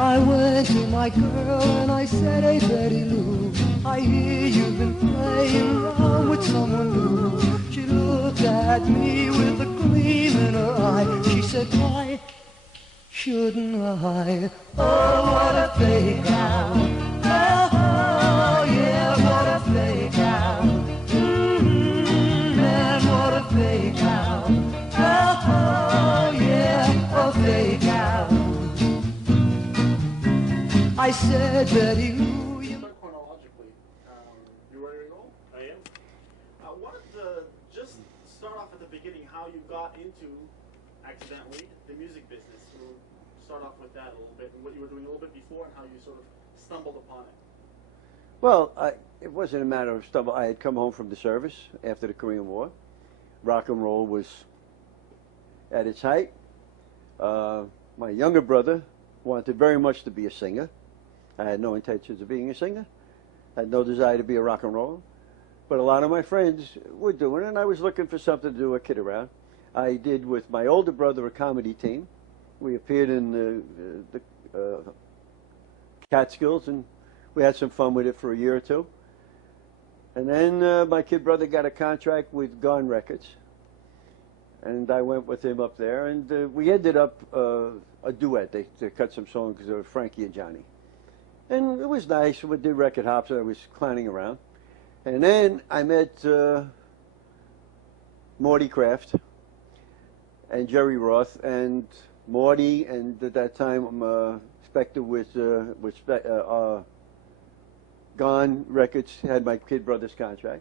I went to my girl and I said, hey Betty Lou, I hear you've been playing around with someone new. She looked at me with a gleam in her eye. She said, why shouldn't I? Oh, what a fake out. Oh, yeah, what a fake out. Man, what a fake out. Oh, yeah, a fake out. I said, Betty Lou, you... Start chronologically. You ready to go? I am. I wanted to just start off at the beginning, how you got into, accidentally, the music business. We'll start off with that a little bit, and what you were doing a little bit before, and how you sort of stumbled upon it. Well, it wasn't a matter of stumble. I had come home from the service after the Korean War. Rock and roll was at its height. My younger brother wanted very much to be a singer. I had no intentions of being a singer. I had no desire to be a rock and roller. But a lot of my friends were doing it, and I was looking for something to do, a kid around. I did with my older brother a comedy team. We appeared in the Catskills, and we had some fun with it for a year or two. And then my kid brother got a contract with Gone Records, and I went with him up there, and we ended up a duet. They cut some songs of Frankie and Johnny. And it was nice. We did record hops. I was clowning around. And then I met Morty Kraft and Jerry Roth. And Morty, and at that time, Spector was Gone Records, had my kid brother's contract.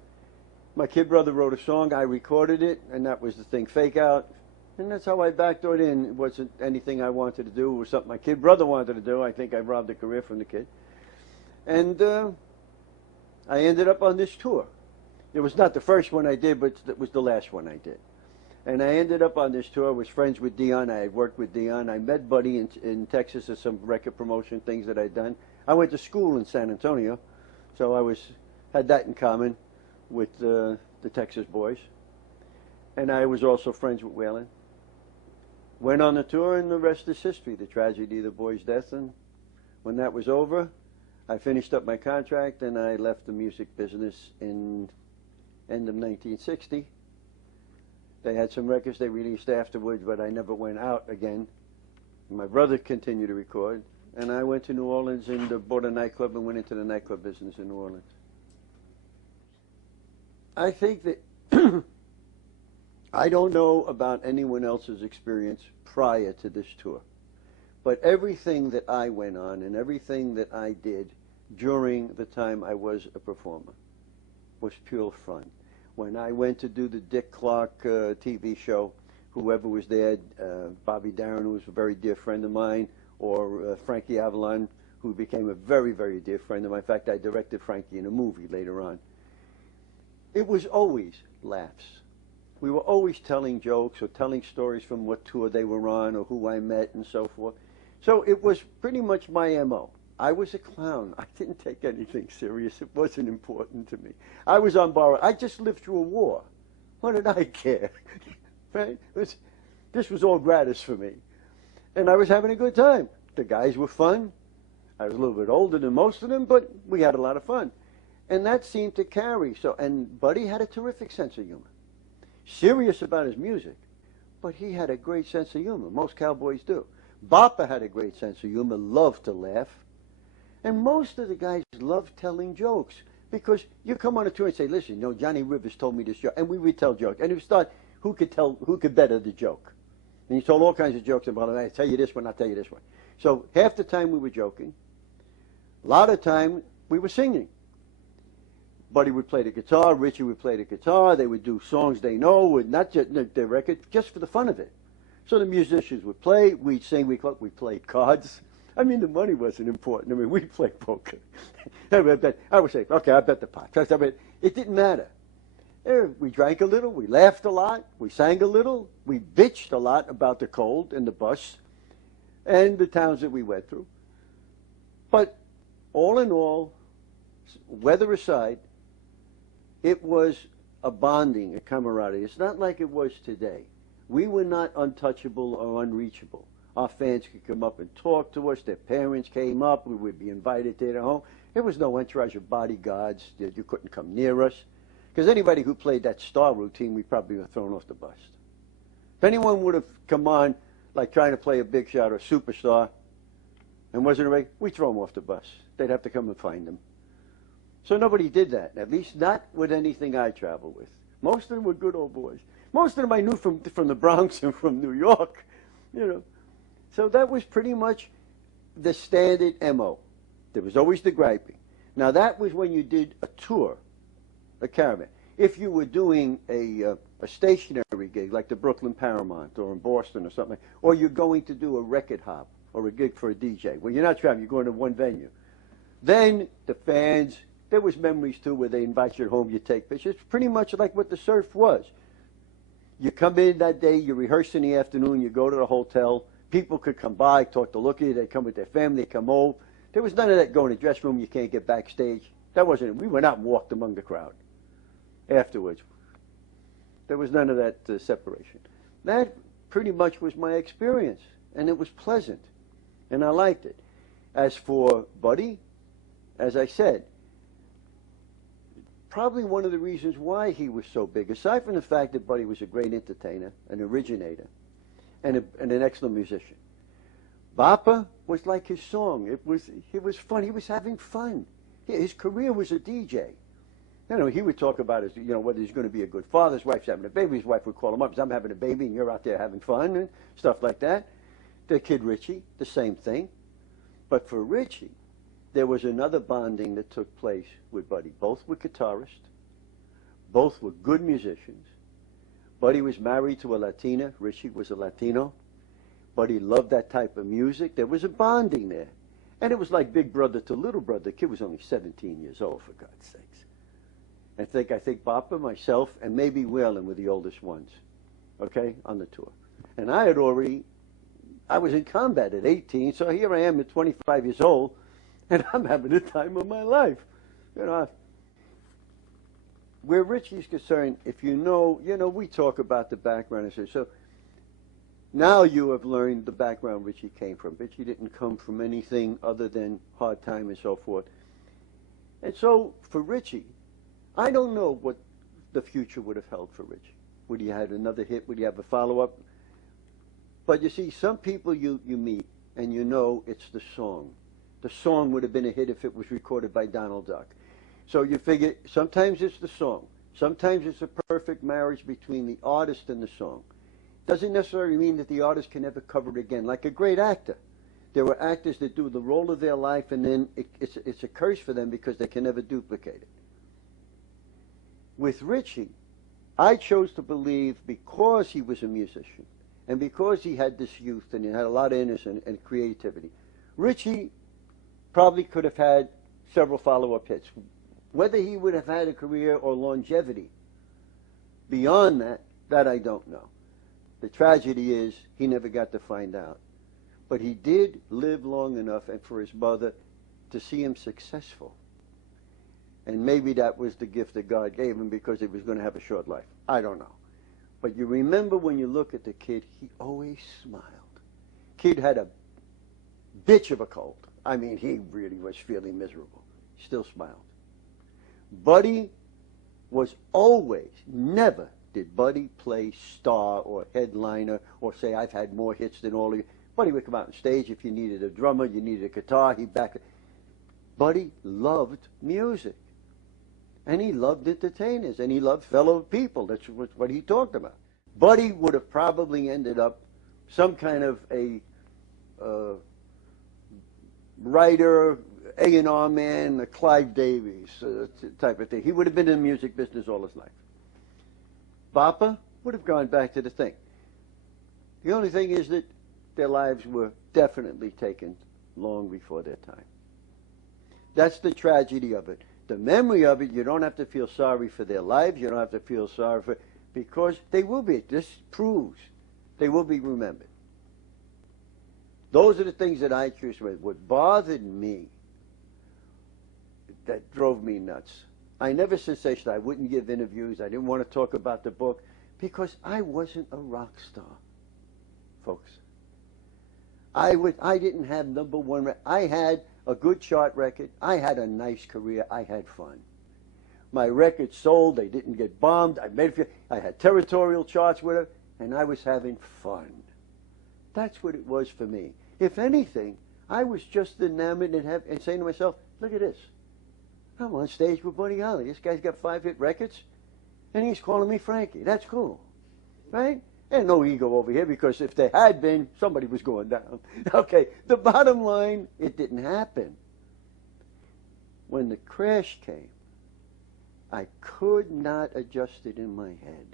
My kid brother wrote a song. I recorded it, and that was the thing, Fake Out. And that's how I backdoored in. It wasn't anything I wanted to do. It was something my kid brother wanted to do. I think I robbed a career from the kid. And I ended up on this tour. It was not the first one I did, but it was the last one I did. And I ended up on this tour. I was friends with Dion. I had worked with Dion. I met Buddy in Texas at some record promotion things that I'd done. I went to school in San Antonio, so I had that in common with the Texas boys. And I was also friends with Waylon. Went on the tour, and the rest is history, the tragedy of the boy's death. And when that was over, I finished up my contract, and I left the music business in end of 1960. They had some records they released afterwards, but I never went out again. My brother continued to record, and I went to New Orleans and bought a nightclub and went into the nightclub business in New Orleans. I think that I don't know about anyone else's experience prior to this tour, but everything that I went on and everything that I did during the time I was a performer was pure fun. When I went to do the Dick Clark TV show, whoever was there, Bobby Darin, who was a very dear friend of mine, or Frankie Avalon, who became a very, very dear friend of mine. In fact, I directed Frankie in a movie later on. It was always laughs. We were always telling jokes or telling stories from what tour they were on or who I met and so forth. So it was pretty much my M.O. I was a clown. I didn't take anything serious. It wasn't important to me. I was on borrowed. I just lived through a war. What did I care? Right? This was all gratis for me. And I was having a good time. The guys were fun. I was a little bit older than most of them, but we had a lot of fun. And that seemed to carry. And Buddy had a terrific sense of humor. Serious about his music, but he had a great sense of humor. Most cowboys do. Bopper had a great sense of humor, loved to laugh. And most of the guys loved telling jokes, because you come on a tour and say, listen, you know, Johnny Rivers told me this joke, and we would tell jokes. And it was thought, who could better the joke? And he told all kinds of jokes about, I tell you this one, I'll tell you this one. So half the time we were joking. A lot of time we were singing. Buddy would play the guitar, Richie would play the guitar, they would do songs they know, not just their record, just for the fun of it. So the musicians would play, we'd sing, we'd play cards. I mean, the money wasn't important. I mean, we'd play poker. I would say, okay, I bet the pot. I mean, it didn't matter. We drank a little, we laughed a lot, we sang a little, we bitched a lot about the cold and the bus and the towns that we went through. But all in all, weather aside, it was a bonding, a camaraderie. It's not like it was today. We were not untouchable or unreachable. Our fans could come up and talk to us. Their parents came up. We would be invited to their home. There was no entourage of bodyguards. You couldn't come near us. Because anybody who played that star routine, we probably were thrown off the bus. If anyone would have come on, like trying to play a big shot or superstar, and wasn't ready, we'd throw them off the bus. They'd have to come and find them. So nobody did that, at least not with anything I traveled with. Most of them were good old boys. Most of them I knew from the Bronx and from New York, you know. So that was pretty much the standard MO. There was always the griping. Now that was when you did a tour, a caravan. If you were doing a stationary gig like the Brooklyn Paramount or in Boston or something, or you're going to do a record hop or a gig for a DJ, well, you're not traveling, you're going to one venue. Then the fans, there was memories too where they invite you home, you take pictures, pretty much like what the surf was. You come in that day, you rehearse in the afternoon, you go to the hotel, people could come by, talk to look at you, they come with their family, they come over. There was none of that going to the dressing room, you can't get backstage. That wasn't it. We went out and walked among the crowd afterwards. There was none of that separation. That pretty much was my experience, and it was pleasant, and I liked it. As for Buddy, as I said, probably one of the reasons why he was so big, aside from the fact that Buddy was a great entertainer, an originator, and an excellent musician. Bappa was like his song. It was fun. He was having fun. His career was a DJ. You know, he would talk about his, whether he's going to be a good father. His wife's having a baby. His wife would call him up. I'm having a baby, and you're out there having fun and stuff like that. The kid Richie, the same thing. But for Richie, there was another bonding that took place with Buddy. Both were guitarists. Both were good musicians. Buddy was married to a Latina. Richie was a Latino. Buddy loved that type of music. There was a bonding there. And it was like big brother to little brother. The kid was only 17 years old, for God's sakes. I think Bappa, myself, and maybe Waylon were the oldest ones, okay, on the tour. And I was in combat at 18, so here I am at 25 years old, and I'm having the time of my life. Where Richie's concerned, if we talk about the background. So now you have learned the background Richie came from. Richie didn't come from anything other than hard time and so forth. And so for Richie, I don't know what the future would have held for Richie. Would he have another hit? Would he have a follow-up? But you see, some people you meet, and it's the song. The song would have been a hit if it was recorded by Donald Duck. So you figure sometimes it's the song. Sometimes it's a perfect marriage between the artist and the song. Doesn't necessarily mean that the artist can never cover it again. Like a great actor. There were actors that do the role of their life, and then it's a curse for them because they can never duplicate it. With Richie, I chose to believe, because he was a musician, and because he had this youth, and he had a lot of innocence and creativity, Richie probably could have had several follow-up hits. Whether he would have had a career or longevity beyond that I don't know. The tragedy is he never got to find out. But he did live long enough, and for his mother to see him successful. And maybe that was the gift that God gave him, because he was going to have a short life. I don't know. But you remember when you look at the kid, he always smiled. Kid had a bitch of a cold. I mean, he really was feeling miserable. Still smiled. Buddy was always, never did Buddy play star or headliner or say, I've had more hits than all of you. Buddy would come out on stage. If you needed a drummer, you needed a guitar, he'd back it. Buddy loved music. And he loved entertainers, and he loved fellow people. That's what he talked about. Buddy would have probably ended up some kind of a writer, A&R man, a Clive Davies type of thing. He would have been in the music business all his life. Bappa would have gone back to the thing. The only thing is that their lives were definitely taken long before their time. That's the tragedy of it. The memory of it, you don't have to feel sorry for their lives. You don't have to feel sorry for, because they will be. This proves they will be remembered. Those are the things that I choose with. What bothered me, that drove me nuts, I never sensationalized. I wouldn't give interviews. I didn't want to talk about the book because I wasn't a rock star, folks. I didn't have number one. I had a good chart record. I had a nice career. I had fun. My records sold. They didn't get bombed. I had territorial charts with it, and I was having fun. That's what it was for me. If anything, I was just enamored and saying to myself, look at this. I'm on stage with Buddy Holly. This guy's got 5-hit records, and he's calling me Frankie. That's cool, right? And no ego over here, because if there had been, somebody was going down. Okay, the bottom line, it didn't happen. When the crash came, I could not adjust it in my head.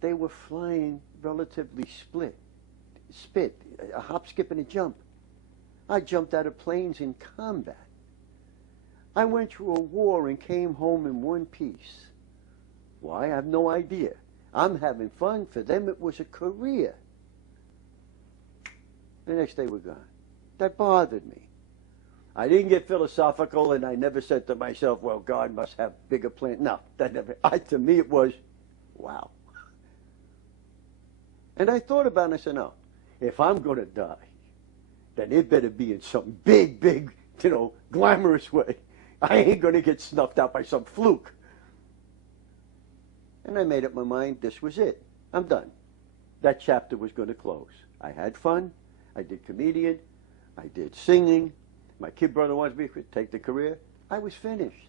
They were flying relatively spit, a hop, skip, and a jump. I jumped out of planes in combat. I went through a war and came home in one piece. Why? I have no idea. I'm having fun. For them, it was a career. The next day, we're gone. That bothered me. I didn't get philosophical, and I never said to myself, well, God must have bigger plans. No, that never. To me, it was, wow. And I thought about it, and I said, no, if I'm going to die, then it better be in some big, glamorous way. I ain't going to get snuffed out by some fluke. And I made up my mind, this was it. I'm done. That chapter was going to close. I had fun. I did comedian. I did singing. My kid brother wanted me to take the career. I was finished.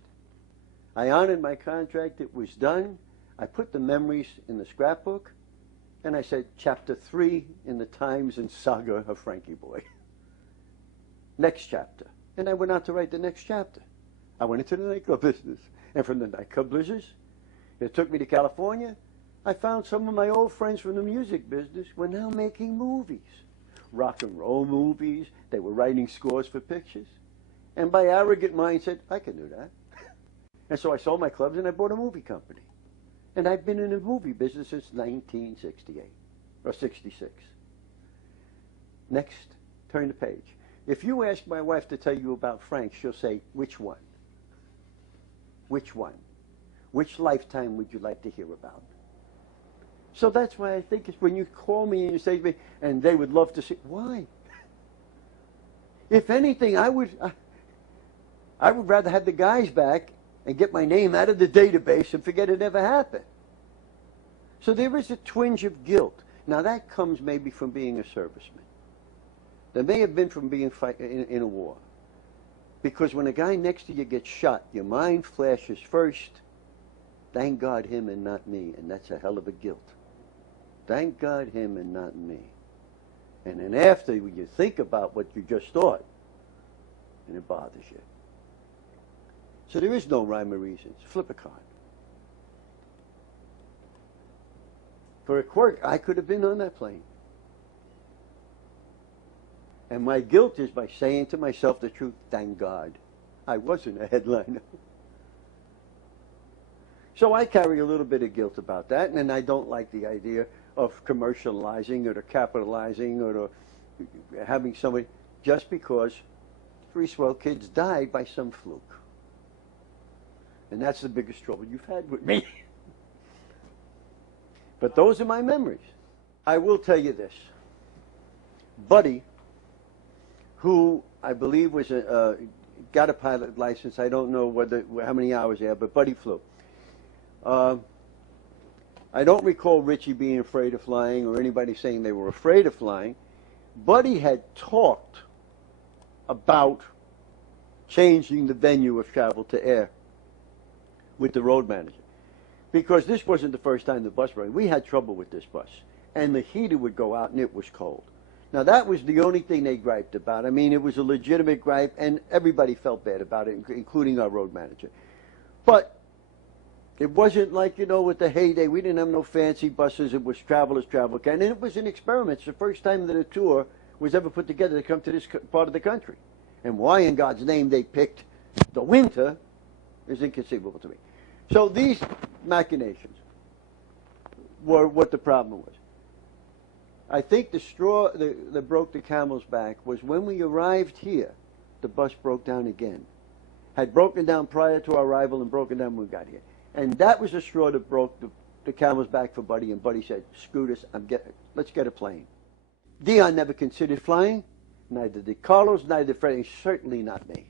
I honored my contract. It was done. I put the memories in the scrapbook. And I said, chapter 3 in the times and saga of Frankie Boy. Next chapter. And I went out to write the next chapter. I went into the nightclub business. And from the nightclub business, it took me to California. I found some of my old friends from the music business were now making movies. Rock and roll movies. They were writing scores for pictures. And my arrogant mind said, I can do that. And so I sold my clubs and I bought a movie company. And I've been in the movie business since 1968 or 66. Next, turn the page. If you ask my wife to tell you about Frank, she'll say, which one? Which one? Which lifetime would you like to hear about? So that's why I think it's when you call me and you say to me, and they would love to see, why? If anything, I would rather have the guys back and get my name out of the database and forget it ever happened. So there is a twinge of guilt. Now that comes maybe from being a serviceman. There may have been from being in a war. Because when a guy next to you gets shot, your mind flashes first, thank God him and not me, and that's a hell of a guilt. Thank God him and not me. And then after you think about what you just thought, and it bothers you. So there is no rhyme or reason. Flip a card. For a quirk, I could have been on that plane. And my guilt is by saying to myself the truth, thank God, I wasn't a headliner. So I carry a little bit of guilt about that, and I don't like the idea of commercializing or to capitalizing or to having somebody, just because 3 swell kids died by some fluke. And that's the biggest trouble you've had with me. But those are my memories. I will tell you this. Buddy, who I believe was got a pilot license. I don't know how many hours he had, but Buddy flew. I don't recall Richie being afraid of flying or anybody saying they were afraid of flying. Buddy had talked about changing the venue of travel to air with the road manager. Because this wasn't the first time the bus ran. We had trouble with this bus. And the heater would go out and it was cold. Now, that was the only thing they griped about. I mean, it was a legitimate gripe, and everybody felt bad about it, including our road manager. But it wasn't like, with the heyday. We didn't have no fancy buses. It was travelers, travel can. And it was an experiment. It's the first time that a tour was ever put together to come to this part of the country. And why in God's name they picked the winter is inconceivable to me. So these machinations were what the problem was. I think the straw that broke the camel's back was when we arrived here, the bus broke down again. Had broken down prior to our arrival and broken down when we got here. And that was the straw that broke the camel's back for Buddy, and Buddy said, screw this, let's get a plane. Dion never considered flying, neither did Carlos, neither did Freddie, certainly not me.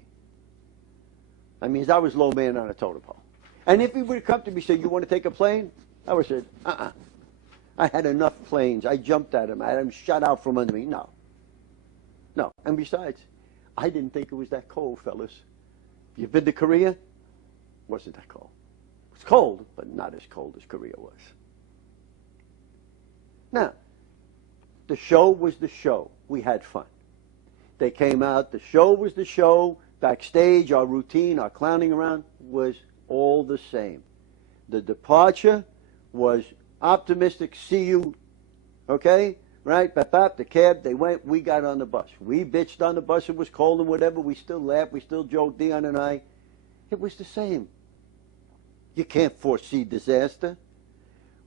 I mean, I was low man on a totem pole. And if he would have come to me and said, you want to take a plane? I would have said, I had enough planes. I jumped at him. I had him shot out from under me. No. No. And besides, I didn't think it was that cold, fellas. You've been to Korea? Wasn't that cold. It was cold, but not as cold as Korea was. Now, the show was the show. We had fun. They came out. The show was the show. Backstage, our routine, our clowning around was all the same. The departure was optimistic. See you. Okay? Right? Bap, the cab, they went. We got on the bus. We bitched on the bus. It was cold and whatever. We still laughed. We still joked, Dion and I. It was the same. You can't foresee disaster.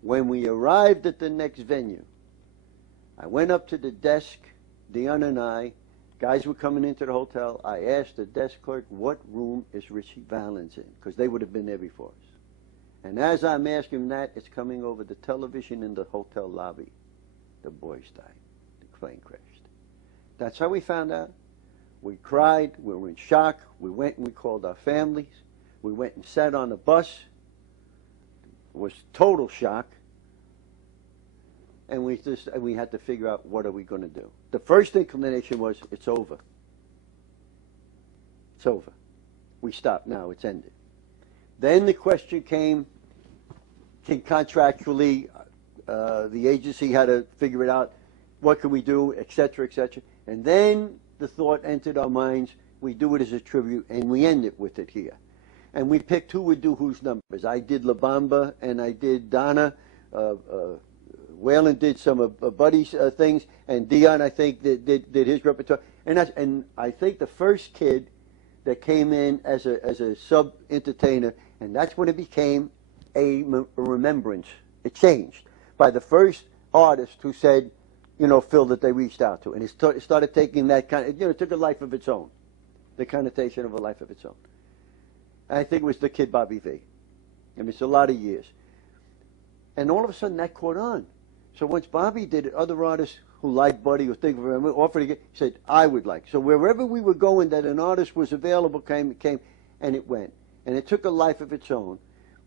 When we arrived at the next venue, I went up to the desk, Dion and I. Guys were coming into the hotel. I asked the desk clerk, what room is Richie Valens in? Because they would have been there before us. And as I'm asking him that, it's coming over the television in the hotel lobby. The boys died. The plane crashed. That's how we found out. We cried. We were in shock. We went and we called our families. We went and sat on the bus. It was total shock. And we had to figure out, what are we going to do? The first inclination was, it's over. It's over. We stopped now. It's ended. Then the question came contractually, the agency had to figure it out. What can we do, et cetera, et cetera. And then the thought entered our minds, we do it as a tribute, and we end it with it here. And we picked who would do whose numbers. I did La Bamba, and I did Donna. Waylon did some of Buddy's things, and Dion, I think, did his repertoire. And I think the first kid that came in as a sub-entertainer, and that's when it became a remembrance. It changed by the first artist who said, Phil, that they reached out to. And it started taking that kind of, it took a life of its own, the connotation of a life of its own. And I think it was the kid Bobby V. I mean, it's a lot of years. And all of a sudden, that caught on. So once Bobby did it, other artists who liked Buddy or think of him offered to get, he said, I would like. So wherever we were going that an artist was available came, and it went. And it took a life of its own.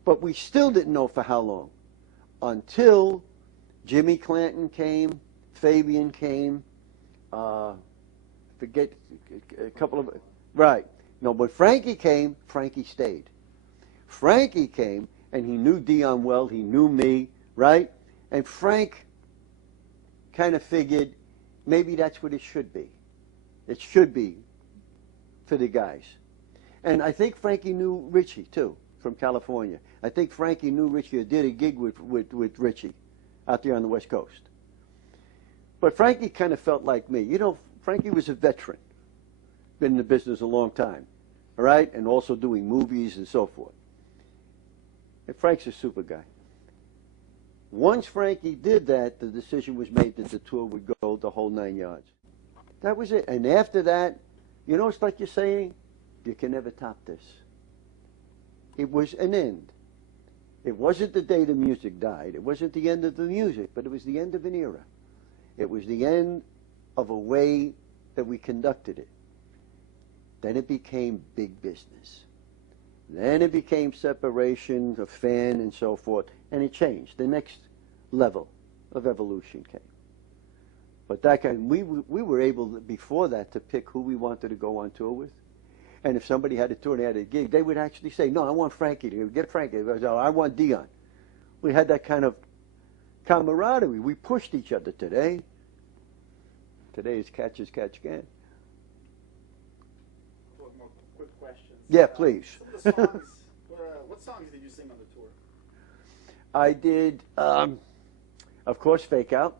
But we still didn't know for how long. Until Jimmy Clanton came, Fabian came, forget a couple of, right. No, but Frankie came, Frankie stayed. Frankie came, and he knew Dion well, he knew me, right? And Frank kind of figured maybe that's what it should be. It should be for the guys. And I think Frankie knew Richie, too, from California. I think Frankie knew Richie or did a gig with Richie out there on the West Coast. But Frankie kind of felt like me. Frankie was a veteran. Been in the business a long time, all right? And also doing movies and so forth. And Frank's a super guy. Once Frankie did that, the decision was made that the tour would go the whole 9 yards. That was it. And after that, it's like you're saying, you can never top this. It was an end. It wasn't the day the music died. It wasn't the end of the music, but it was the end of an era. It was the end of a way that we conducted it. Then it became big business. Then it became separation of fan and so forth, and it changed. The next level of evolution came. But that kind, we were able, before that, to pick who we wanted to go on tour with. And if somebody had a tour and they had a gig, they would actually say, no, I want Frankie to get Frankie. I want Dion. We had that kind of camaraderie. We pushed each other today. Today is catch as catch can. More quick questions. Yeah, please. Some of the songs, what songs did you sing on the tour? I did, of course, Fake Out.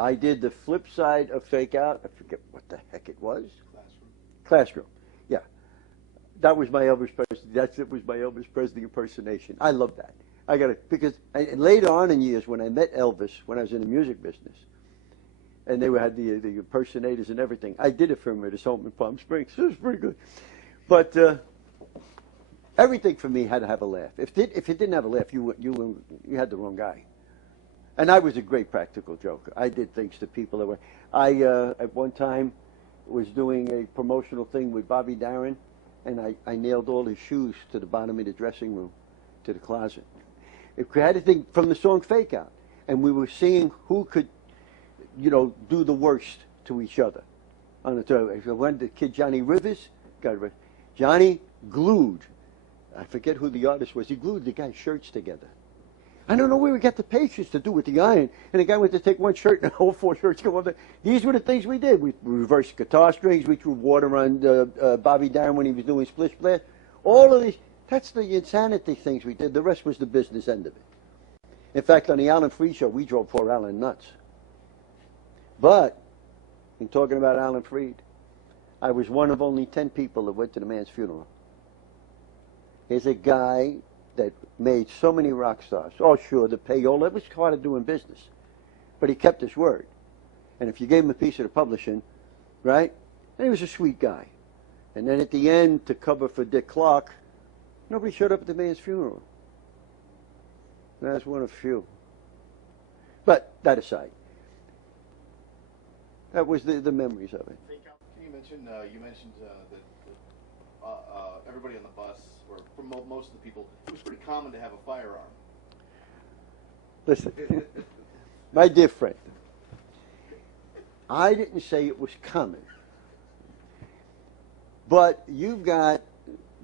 I did the flip side of Fake Out. I forget what the heck it was. Classroom. Yeah. That was my Elvis Presley. Was my Elvis Presley impersonation. I love that. I got it because later on in years when I met Elvis, when I was in the music business, and they had the impersonators and everything, I did it for him at his home in Palm Springs. It was pretty good. But everything for me had to have a laugh. If it didn't have a laugh, you had the wrong guy. And I was a great practical joker. I did things to people that were. At one time was doing a promotional thing with Bobby Darin, and I nailed all his shoes to the bottom of the dressing room, to the closet. It had a thing from the song Fake Out, and we were seeing who could, do the worst to each other. On the kid Johnny Rivers, Johnny glued. I forget who the artist was. He glued the guy's shirts together. I don't know where we got the patience to do with the iron. And the guy went to take one shirt and all four shirts go on there. These were the things we did. We reversed guitar strings. We threw water on Bobby Darin when he was doing Splish Splash. All of these, that's the insanity things we did. The rest was the business end of it. In fact, on the Alan Freed show, we drove poor Alan nuts. But, in talking about Alan Freed, I was one of only 10 people that went to the man's funeral. Here's a guy that made so many rock stars. Oh, sure, the payola, it was hard of doing business. But he kept his word. And if you gave him a piece of the publishing, right, and he was a sweet guy. And then at the end, to cover for Dick Clark, nobody showed up at the man's funeral. That's one of few. But that aside, that was the memories of it. You mentioned that everybody on the bus, or for most of the people, it was pretty common to have a firearm. Listen, my dear friend, I didn't say it was common, but you've got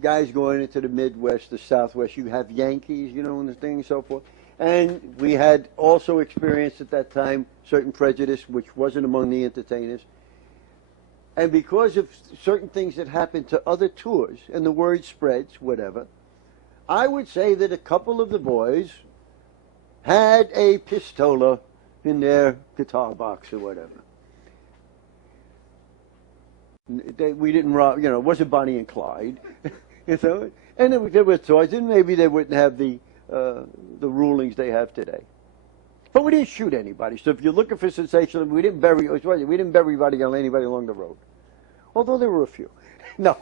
guys going into the Midwest, the Southwest. You have Yankees, and the thing and so forth. And we had also experienced at that time certain prejudice, which wasn't among the entertainers. And because of certain things that happened to other tours, and the word spreads, whatever, I would say that a couple of the boys had a pistola in their guitar box or whatever. We didn't rob, it wasn't Bonnie and Clyde. And there were toys, and maybe they wouldn't have the rulings they have today. But we didn't shoot anybody. So if you're looking for sensational, we didn't bury anybody along the road. Although there were a few. No.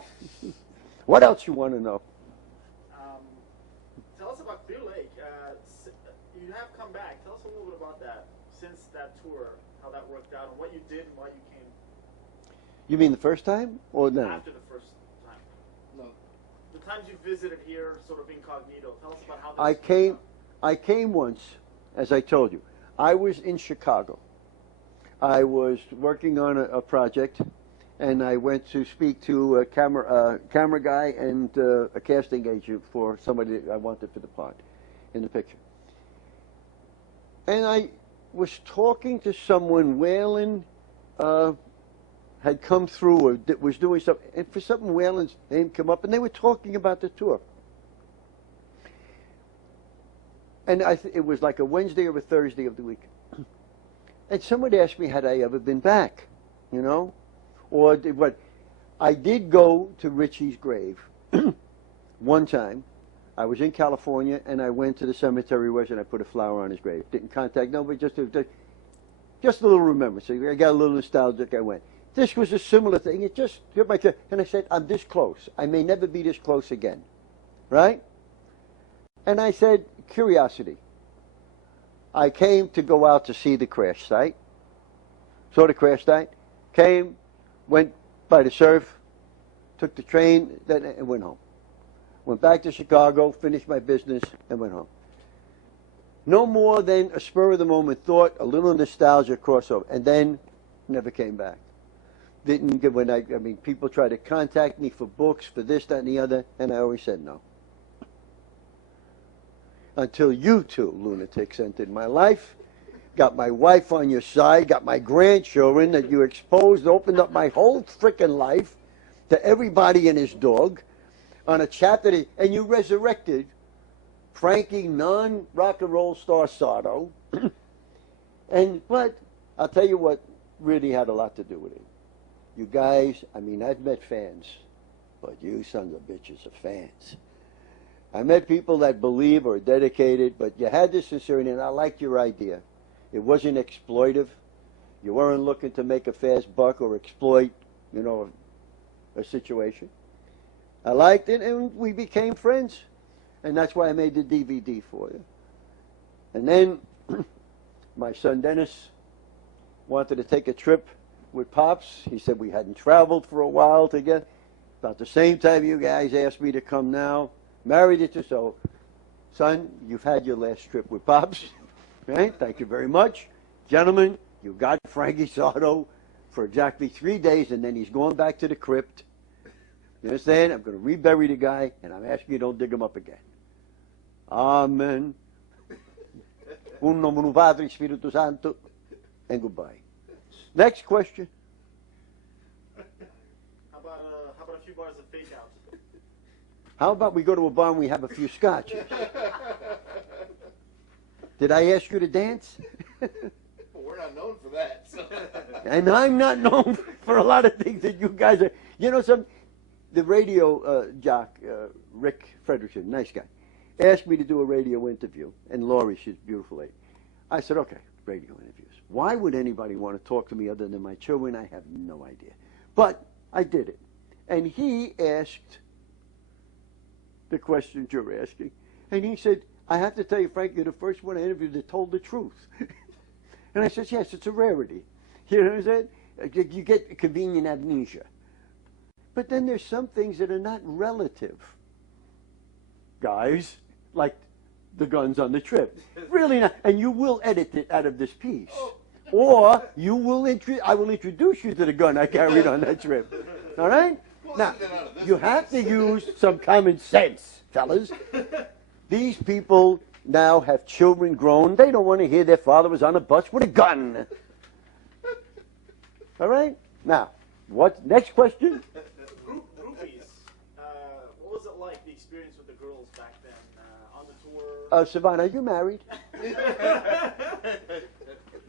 What else you want to know? Tell us about Clear Lake. You have come back. Tell us a little bit about that since that tour, how that worked out, and what you did and why you came. You mean the first time or no? After the first time. No. The times you visited here, sort of incognito. Tell us about how this I came once, as I told you. I was in Chicago. I was working on a project, and I went to speak to a camera guy and a casting agent for somebody that I wanted for the part in the picture. And I was talking to someone. Whalen had come through or was doing something, and for something Whalen's name came up, and they were talking about the tour. And it was like a Wednesday or a Thursday of the week. And somebody asked me, had I ever been back, Or what? I did go to Richie's grave one time. I was in California, and I went to the cemetery and I put a flower on his grave. Didn't contact nobody, just a little remembrance. So I got a little nostalgic, I went. This was a similar thing. It just, and I said, I'm this close. I may never be this close again. Right? And I said, curiosity. I came to go out to see the crash site. Saw the crash site. Came, went by the surf, took the train, and went home. Went back to Chicago, finished my business, and went home. No more than a spur of the moment thought, a little nostalgia crossover, and then never came back. Didn't get people tried to contact me for books, for this, that, and the other, and I always said no. Until you two lunatics entered my life, got my wife on your side, got my grandchildren that you exposed, opened up my whole frickin' life to everybody and his dog on a chapter, and you resurrected Frankie, non-rock and roll star Sardo. But I'll tell you what really had a lot to do with it. You guys, I've met fans, but you sons of bitches are fans. I met people that believe or are dedicated, but you had this sincerity, and I liked your idea. It wasn't exploitive. You weren't looking to make a fast buck or exploit, a situation. I liked it, and we became friends. And that's why I made the DVD for you. And then my son Dennis wanted to take a trip with Pops. He said we hadn't traveled for a while together. About the same time you guys asked me to come now. Married it to so. Son, you've had your last trip with Pops. Right? Thank you very much. Gentlemen, you got Frankie Sardo for exactly 3 days, and then he's going back to the crypt. You understand? I'm going to rebury the guy, and I'm asking you don't dig him up again. Amen. Un nomine Padre, Spiritu Santo, and goodbye. Next question. How about a few bars of fake out? How about we go to a bar and we have a few scotches? Did I ask you to dance? Well, we're not known for that. So. And I'm not known for a lot of things that you guys are. You know, the radio jock, Rick Frederickson, nice guy, asked me to do a radio interview. And Laurie, she's a beautiful lady. I said, okay, radio interviews. Why would anybody want to talk to me other than my children? I have no idea. But I did it. And he asked the questions you're asking. And he said, I have to tell you, Frank, you're the first one I interviewed that told the truth. And I said, yes, it's a rarity. You know what I'm saying? You get convenient amnesia. But then there's some things that are not relative. Guys, like the guns on the trip. Really not. And you will edit it out of this piece. Or you will I will introduce you to the gun I carried on that trip. All right? Now, you have to use some common sense, fellas. These people now have children grown. They don't want to hear their father was on a bus with a gun. All right? Now, what? Next question? Groupies. What was it like, the experience with the girls back then on the tour? Sevan, are you married?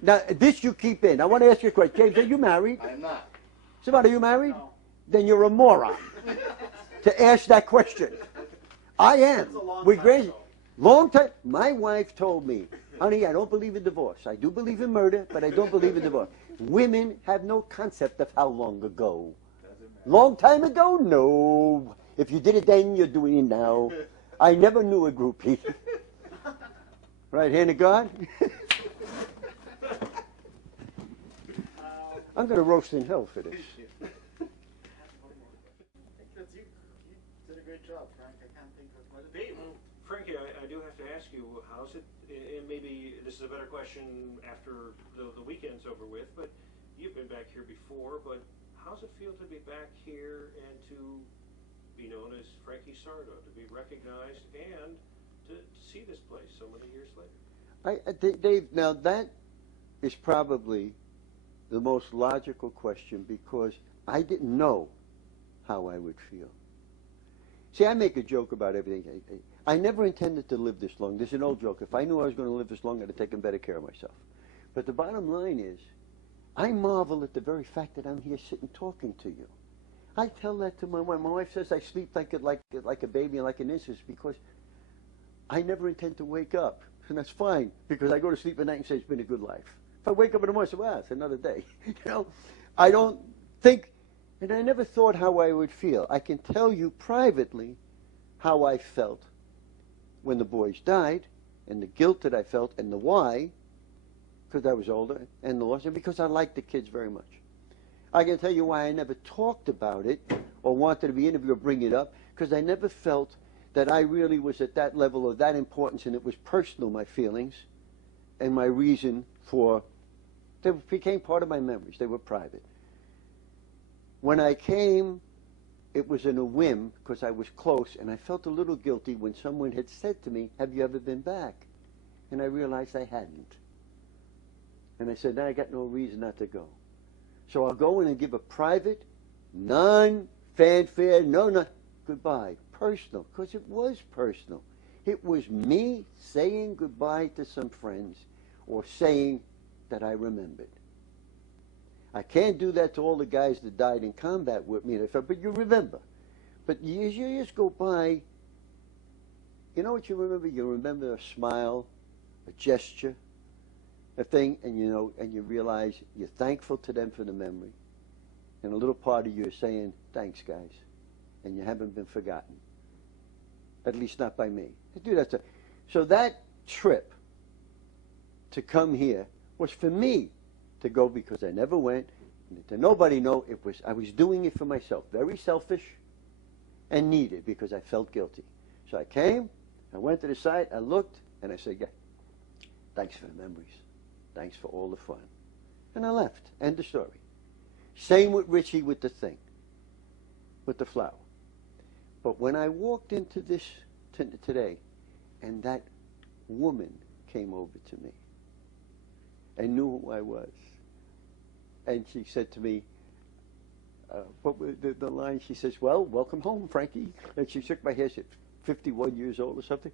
Now, this you keep in. I want to ask you a question. James, are you married? I'm not. Sevan, are you married? No. Then you're a moron to ask that question. I am. We're crazy. Long time. My wife told me, honey, I don't believe in divorce. I do believe in murder, but I don't believe in divorce. Women have no concept of how long ago. Long time ago? No. If you did it then, you're doing it now. I never knew a groupie. Right hand of God? I'm going to roast in hell for this. Frankie, I do have to ask you, how's it, and maybe this is a better question after the weekend's over with, but you've been back here before, but how's it feel to be back here and to be known as Frankie Sardo, to be recognized and to see this place so many years later? Dave, now that is probably the most logical question because I didn't know how I would feel. See, I make a joke about everything. I never intended to live this long. There's an old joke. If I knew I was going to live this long, I'd have taken better care of myself. But the bottom line is, I marvel at the very fact that I'm here sitting talking to you. I tell that to my wife. My wife says I sleep like a baby and like an insect because I never intend to wake up. And that's fine, because I go to sleep at night and say it's been a good life. If I wake up in the morning, I say, well, it's another day. You know, I don't think, and I never thought how I would feel. I can tell you privately how I felt when the boys died, and the guilt that I felt, and the why, because I was older, and the loss, and because I liked the kids very much. I can tell you why I never talked about it, or wanted to be interviewed or bring it up, because I never felt that I really was at that level of that importance, and it was personal, my feelings, and my reason for, they became part of my memories. They were private. When I came, it was in a whim, because I was close, and I felt a little guilty when someone had said to me, have you ever been back? And I realized I hadn't. And I said, now I got no reason not to go. So I'll go in and give a private, non-fanfare, no, goodbye. Personal, because it was personal. It was me saying goodbye to some friends or saying that I remembered. I can't do that to all the guys that died in combat with me, but you remember. But years go by, you know what you remember? You remember a smile, a gesture, a thing, and you know, and you realize you're thankful to them for the memory. And a little part of you is saying, thanks, guys. and you haven't been forgotten. At least not by me. So that trip to come here was for me to go because I never went, and to nobody know I was doing it for myself. Very selfish and needed because I felt guilty. So I came, I went to the site, I looked, and I said, yeah, thanks for the memories. Thanks for all the fun. And I left. End of story. Same with Richie with the thing, with the flower. But when I walked into this today, and that woman came over to me and knew who I was, and she said to me, what was the line? She says, well, welcome home, Frankie. And she shook my head, she said, 51 years old or something,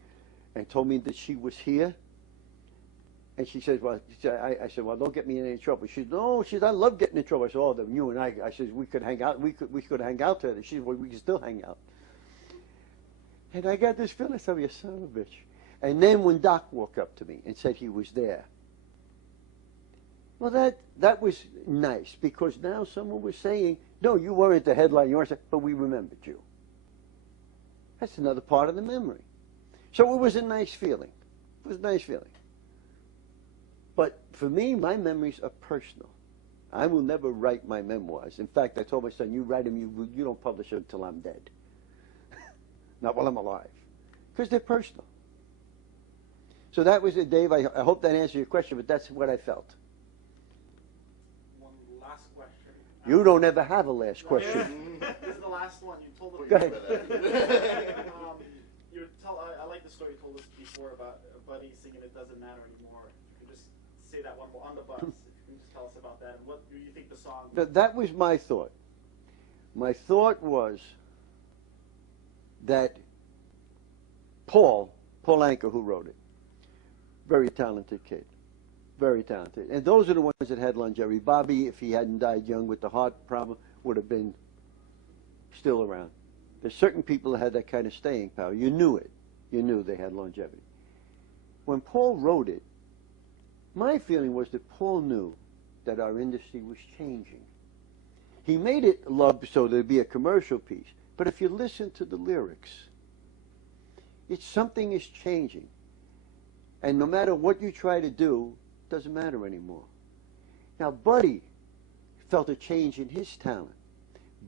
and told me that she was here. And she says, well, I said, well, don't get me in any trouble. She said, no, I love getting in trouble. I said, oh, then you and I said, we could hang out. We could hang out together. She said, well, we can still hang out. And I got this feeling, I said, you son of a bitch. And then when Doc walked up to me and said he was there, well, that was nice, because now someone was saying, no, you weren't the headline, you weren't, but we remembered you. That's another part of the memory. So it was a nice feeling. It was a nice feeling. But for me, my memories are personal. I will never write my memoirs. In fact, I told my son, you write them, you don't publish them until I'm dead. Not while I'm alive. Because they're personal. So that was it, Dave. I hope that answers your question, but that's what I felt. One last question. You don't ever have a last question. This is the last one. You told us. Go ahead. I like the story you told us before about Buddy singing "It Doesn't Matter Anymore." You can just say that one more on the bus. If you can just tell us about that and what do you think the song. That was my thought. My thought was that Paul Anka, who wrote it, very talented kid. Very talented. And those are the ones that had longevity. Bobby, if he hadn't died young with the heart problem, would have been still around. There's certain people that had that kind of staying power. You knew it. You knew they had longevity. When Paul wrote it, my feeling was that Paul knew that our industry was changing. He made it love so there'd be a commercial piece. But if you listen to the lyrics, something is changing. And no matter what you try to do, it doesn't matter anymore. Now, Buddy felt a change in his talent.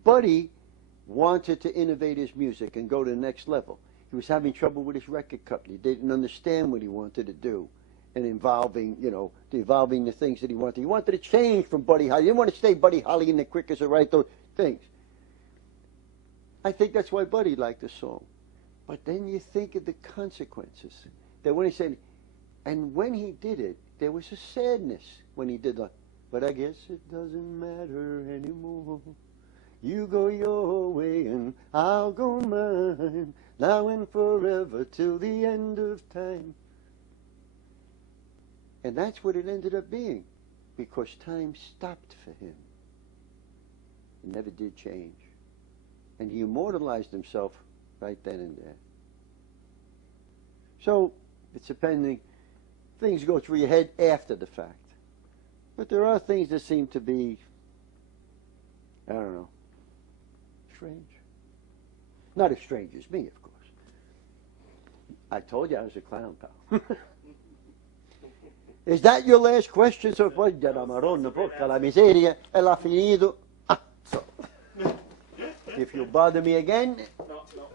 Buddy wanted to innovate his music and go to the next level. He was having trouble with his record company. They didn't understand what he wanted to do and involving the things that he wanted. He wanted to change from Buddy Holly. He didn't want to stay Buddy Holly in the Crickets or write those things. I think that's why Buddy liked the song. But then you think of the consequences. That when he said, and when he did it, there was a sadness when he did that. But I guess it doesn't matter anymore. You go your way and I'll go mine, now and forever till the end of time. And that's what it ended up being, because time stopped for him. It never did change. And he immortalized himself right then and there. So, it's depending, things go through your head after the fact. But there are things that seem to be, I don't know, strange. Not as strange as me, of course. I told you I was a clown, pal. Is that your last question? So poi la Maronna, porca la miseria, e l'ha finito. So. If you bother me again,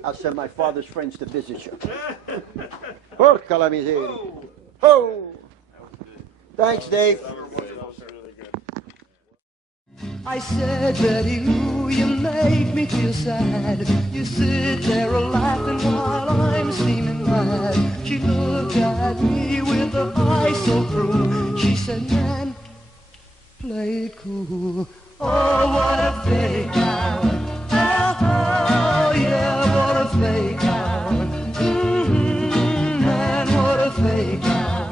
I'll send my father's friends to visit you. Porca la miseria. Oh! Thanks, Dave. I said, Betty Lou, you make me feel sad. You sit there laughing while I'm steaming mad. She looked at me with her eyes so cruel. She said, man, play it cool. Oh, what a fake out. Oh, yeah, what a fake out. Man, what a fake out.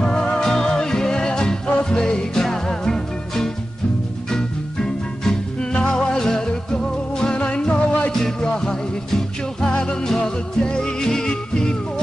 Oh, yeah, a fake out. Now I let her go, and I know I did right. She'll have another date before